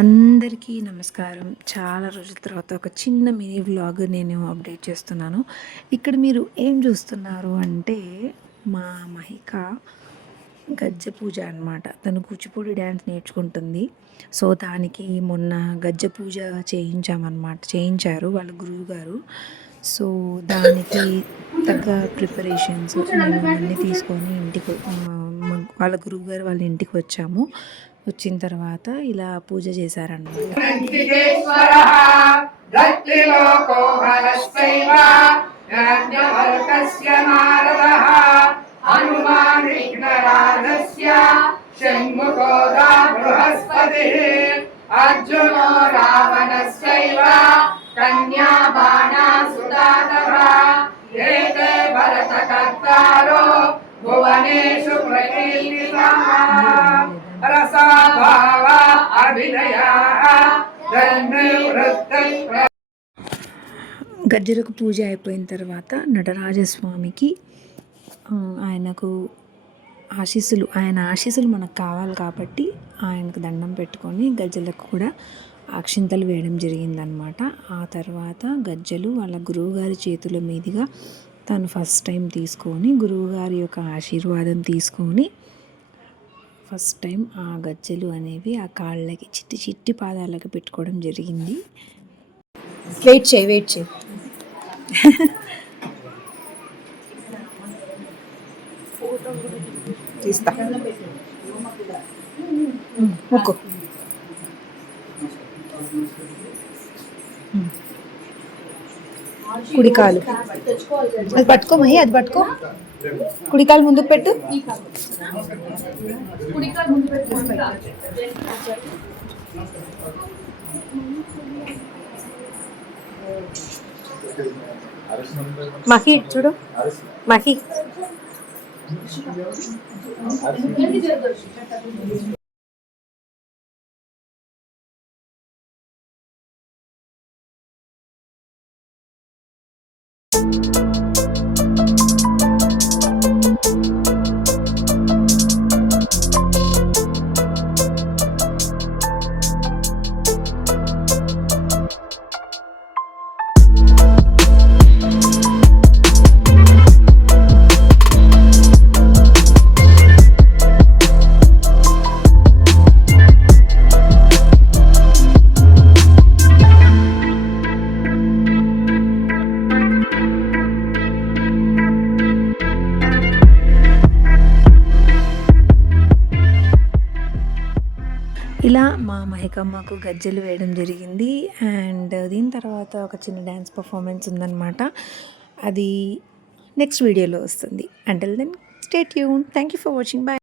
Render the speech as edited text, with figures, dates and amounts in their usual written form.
అందరికీ నమస్కారం. చాలా రోజుల తర్వాత ఒక చిన్న మినీ వ్లాగ్ నేను అప్డేట్ చేస్తున్నాను. ఇక్కడ మీరు ఏం చూస్తున్నారు అంటే, మా మహిక గజ్జె పూజ అనమాట. తను కూచిపూడి డ్యాన్స్ నేర్చుకుంటుంది. సో, దానికి మొన్న గజ్జె పూజ చేయించారు వాళ్ళ గురువుగారు. సో, దానికి తగ్గ ప్రిపరేషన్స్ మేము అవన్నీ తీసుకొని వాళ్ళ గురువుగారు వాళ్ళ ఇంటికి వచ్చాము. వచ్చిన తర్వాత ఇలా పూజ చేశారన్నమాట. అర్జునో రావణస్యైవ కన్యా బాణాసుతాతః ఏతే భరత కర్తారో భువనేషు ప్రకీర్తితాః రసాభావ అభినయాః ధన్యవృత్తి. గజ్జలకు పూజ అయిపోయిన తర్వాత నటరాజస్వామికి ఆయనకు ఆయన ఆశీస్సులు మనకు కావాలి కాబట్టి ఆయనకు దండం పెట్టుకొని గజ్జలకు కూడా అక్షింతలు వేయడం జరిగిందనమాట. ఆ తర్వాత గజ్జలు వాళ్ళ గురువుగారి చేతుల మీదుగా తను ఫస్ట్ టైం తీసుకొని గురువుగారి యొక్క ఆశీర్వాదం తీసుకొని ఫస్ట్ టైం ఆ గజ్జలు అనేవి ఆ కాళ్ళకి చిట్టి చిట్టి పాదాలకు పెట్టుకోవడం జరిగింది. వెయిట్ చేయి తీస్తా ముక్కు కుడికాలు అది పట్టుకో మహి, అది పట్టుకో. కుడికాలు ముందుకు పెట్టు. మహి చూడు, మహి ఇలా మా మహికమ్మకు గజ్జలు వేయడం జరిగింది. అండ్ దీని తర్వాత ఒక చిన్న డ్యాన్స్ పర్ఫార్మెన్స్ ఉందన్నమాట. అది నెక్స్ట్ వీడియోలో వస్తుంది. Until then stay tune. Thank you for watching. Bye.